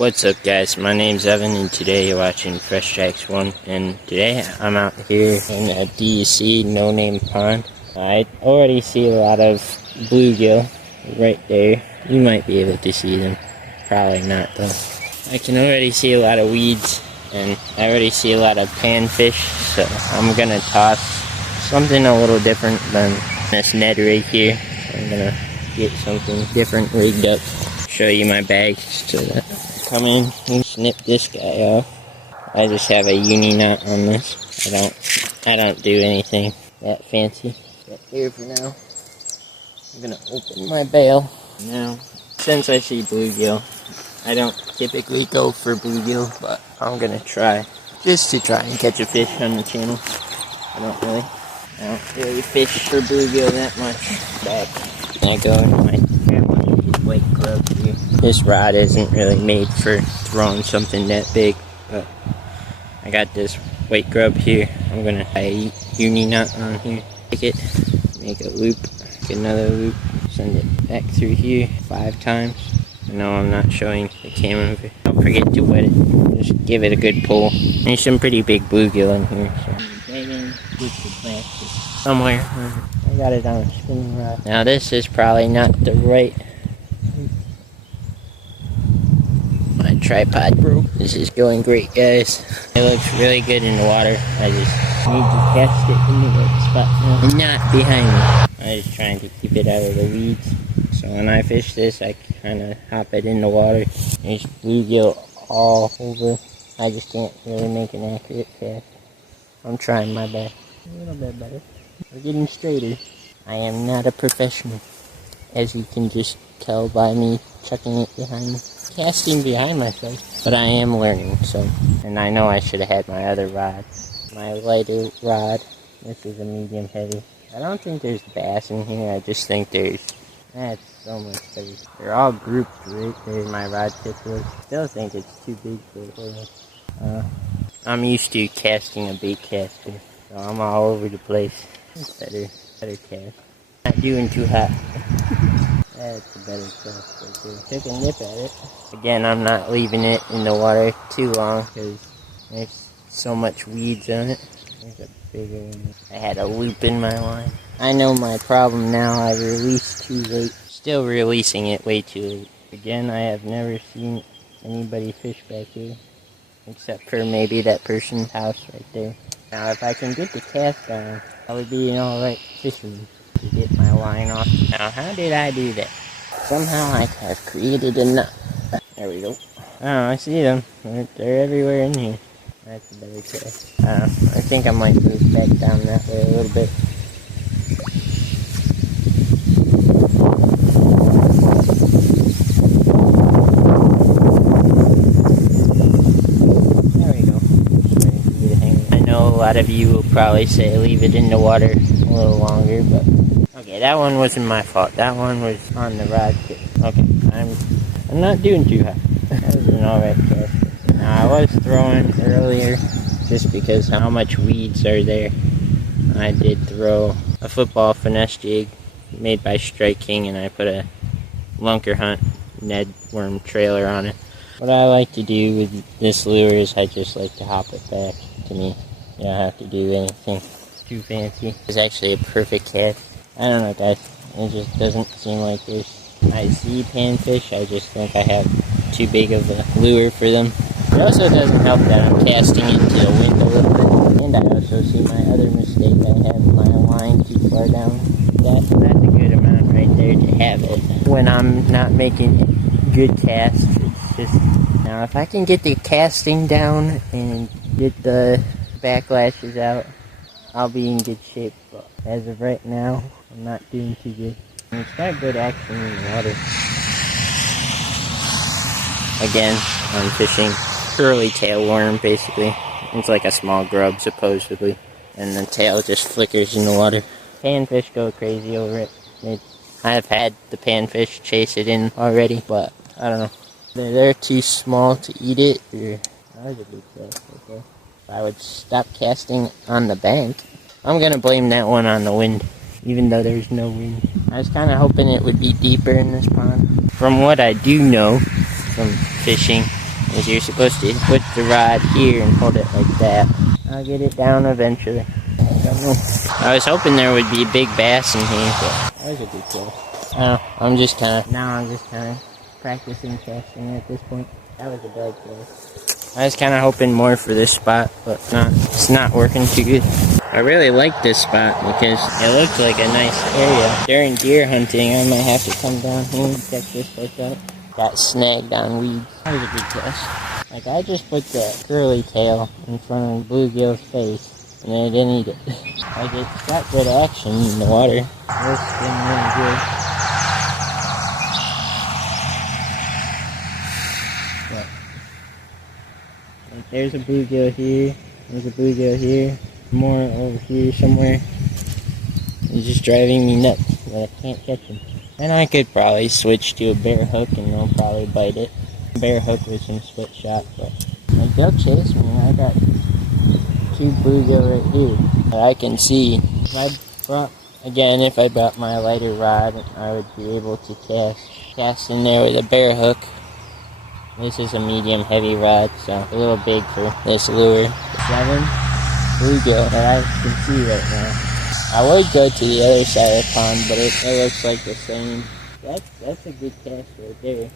What's up, guys? My name's Evan, and today you're watching Fresh Tracks 1. And today I'm out here in a DEC no-name pond. I already see a lot of bluegill right there. You might be able to see them. Probably not, though. I can already see a lot of weeds, and I already see a lot of panfish, so I'm gonna toss something a little different than this Ned rig here. I'm gonna get something different rigged up. Show you my bag so that come in and snip this guy off. I just have a uni knot on this. I don't do anything that fancy. Got here for now. I'm gonna open my bail. Now, since I see bluegill, I don't typically go for bluegill, but I'm gonna try. Just to try and catch a fish on the channel. I don't really fish for bluegill that much. But I go in my white glove here. This rod isn't really made for throwing something that big, but I got this white grub here. I'm gonna tie a uni knot on here, take it, make a loop, make another loop, send it back through here 5 times. I know I'm not showing the camera, but don't forget to wet it. Just give it a good pull. There's some pretty big bluegill in here, so somewhere. I got it on a spinning rod. Now this is probably not the right. My tripod broke. This is going great, guys. It looks really good in the water. I just need to cast it in the right spot now. And not behind me. I'm just trying to keep it out of the weeds. So when I fish this, I kind of hop it in the water. There's bluegill all over. I just can't really make an accurate cast. I'm trying my best. A little bit better. We're getting straighter. I am not a professional, as you can just tell by me chucking it behind me. Casting behind myself, but I am learning, so. And I know I should have had my other rod, my lighter rod. This is a medium heavy. I don't think there's bass in here. I just think that's so much heavy. They're all grouped right there. My rod tip was. Still think it's too big for it. I'm used to casting a bait caster, so I'm all over the place. It's better cast. Not doing too hot. That's a better cast right there. Took a nip at it. Again, I'm not leaving it in the water too long because there's so much weeds on it. There's a bigger one. I had a loop in my line. I know my problem now. I released too late. Still releasing it way too late. Again, I have never seen anybody fish back here. Except for maybe that person's house right there. Now, if I can get the cast on, I would be an alright fisherman to get my line off. Now, how did I do that? Somehow I have created a knot. There we go. Oh, I see them. They're everywhere in here. That's a better cast. I think I might move back down that way a little bit. A lot of you will probably say leave it in the water a little longer, but okay, that one wasn't my fault. That one was on the rod tip. Okay, I'm not doing too hot. That was an alright cast. Now I was throwing earlier just because how much weeds are there. I did throw a football finesse jig made by Strike King, and I put a Lunker Hunt Ned worm trailer on it. What I like to do with this lure is I just like to hop it back to me. You don't have to do anything too fancy. It's actually a perfect cast. I don't know, guys. It just doesn't seem like I see panfish. I just think I have too big of a lure for them. It also doesn't help that I'm casting into the wind a little bit. And I also see my other mistake. I have my line too far down. That's a good amount right there to have it. When I'm not making good casts, it's just... Now, if I can get the casting down and get the backlashes out, I'll be in good shape, but as of right now, I'm not doing too good. And it's got good action in the water. Again, I'm fishing curly tailworm, basically. It's like a small grub, supposedly, and the tail just flickers in the water. Panfish go crazy over it. I've had the panfish chase it in already, but I don't know. They're too small to eat it. That was a big cast right there. I would stop casting on the bank. I'm going to blame that one on the wind, even though there's no wind. I was kind of hoping it would be deeper in this pond. From what I do know from fishing, is you're supposed to put the rod here and hold it like that. I'll get it down eventually. I don't know. I was hoping there would be a big bass in here, but that was a good kill. I'm just kind of practicing casting at this point. That was a bad kill. I was kind of hoping more for this spot, but it's not working too good. I really like this spot because it looked like a nice area. During deer hunting, I might have to come down here and check this place out. Got snagged on weeds. That was a good cast. Like, I just put the curly tail in front of bluegill's face, and they didn't eat it. Like, it's got good action in the water. It's been really good. But, like, there's a bluegill here. There's a bluegill here. More over here somewhere. It's just driving me nuts that I can't catch him. And I could probably switch to a bear hook and they'll probably bite it. Bear hook with some split shot, but like, they'll chase me. I got 2 bluegill right here that I can see. If I brought my lighter rod, I would be able to cast in there with a bear hook. This is a medium heavy rod, so a little big for this lure. 7 bluegill that I can see right now. I would go to the other side of the pond, but it looks like the same. That's a good cast right there.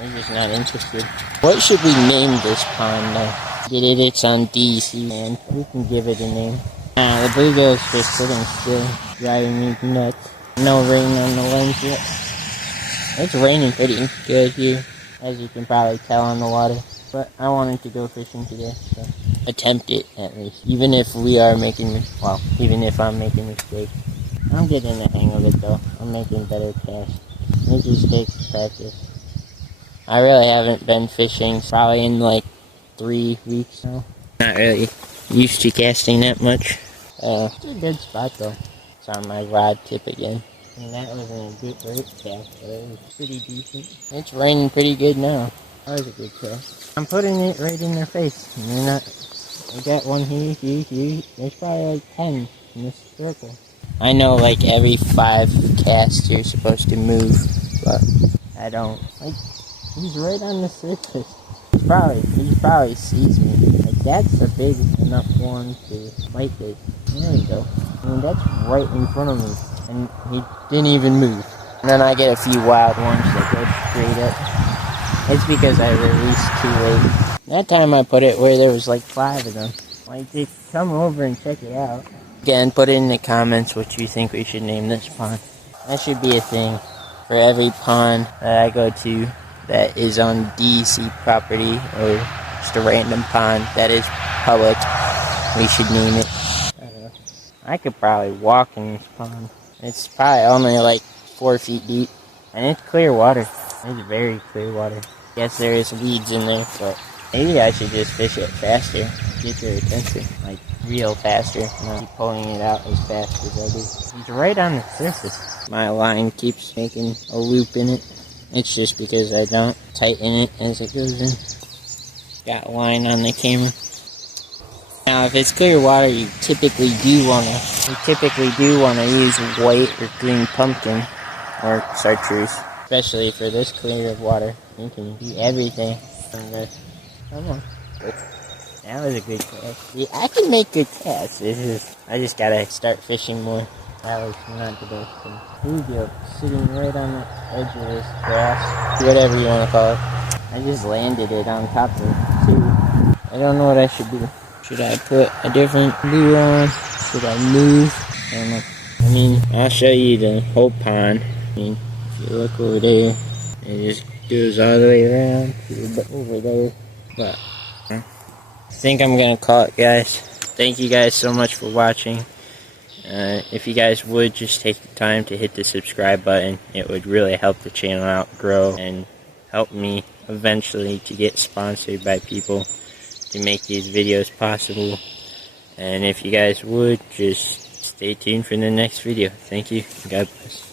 I'm just not interested. What should we name this pond though? It's on DC, man. We can give it a name. The bluegill's just sitting still, driving me nuts. No rain on the lens yet. It's raining pretty good here, as you can probably tell on the water. But I wanted to go fishing today, so attempt it at least. Even if I'm making mistakes. I'm getting the hang of it though. I'm making better casts. It just takes practice. I really haven't been fishing probably in like 3 weeks now. Not really used to casting that much. It's a good spot though. It's on my rod tip again. And that wasn't a great cast, but it was pretty decent. It's raining pretty good now. That was a good cast. I'm putting it right in their face. And they're not. I got one here. There's probably like 10 in this circle. I know like every 5 casts you're supposed to move, but I don't. Like, he's right on the surface. He probably sees me. Like, that's a big enough one to bite it. There we go. I mean, that's right in front of me. And he didn't even move. And then I get a few wild ones that go straight up. It's because I released too late. That time I put it where there was like 5 of them. Like, they come over and check it out. Again, put it in the comments what you think we should name this pond. That should be a thing for every pond that I go to that is on DC property or just a random pond that is public. We should name it. I don't know. I could probably walk in this pond. It's probably only like 4 feet deep. And it's clear water. It's very clear water. Yes, there is weeds in there, but maybe I should just fish it faster. Get their attention. Like, real faster. Not keep pulling it out as fast as I do. It's right on the surface. My line keeps making a loop in it. It's just because I don't tighten it as it goes in. Got line on the camera. Now, if it's clear water, you typically do want to use white or green pumpkin or chartreuse. Especially for this clear of water. You can do everything from this. Come on. That was a good cast. Yeah, I can make good casts. I just gotta start fishing more. That was not the best thing. Bluegill sitting right on the edge of this grass. Whatever you want to call it. I just landed it on top of it too. I don't know what I should do. Should I put a different lure on? Should I move? I don't know. I mean, I'll show you the whole pond. I mean, if you look over there, it just goes all the way around to over there. But I think I'm gonna call it, guys. Thank you guys so much for watching. If you guys would just take the time to hit the subscribe button, it would really help the channel out grow and help me eventually to get sponsored by people to make these videos possible. And if you guys would, just stay tuned for the next video. Thank you. God bless.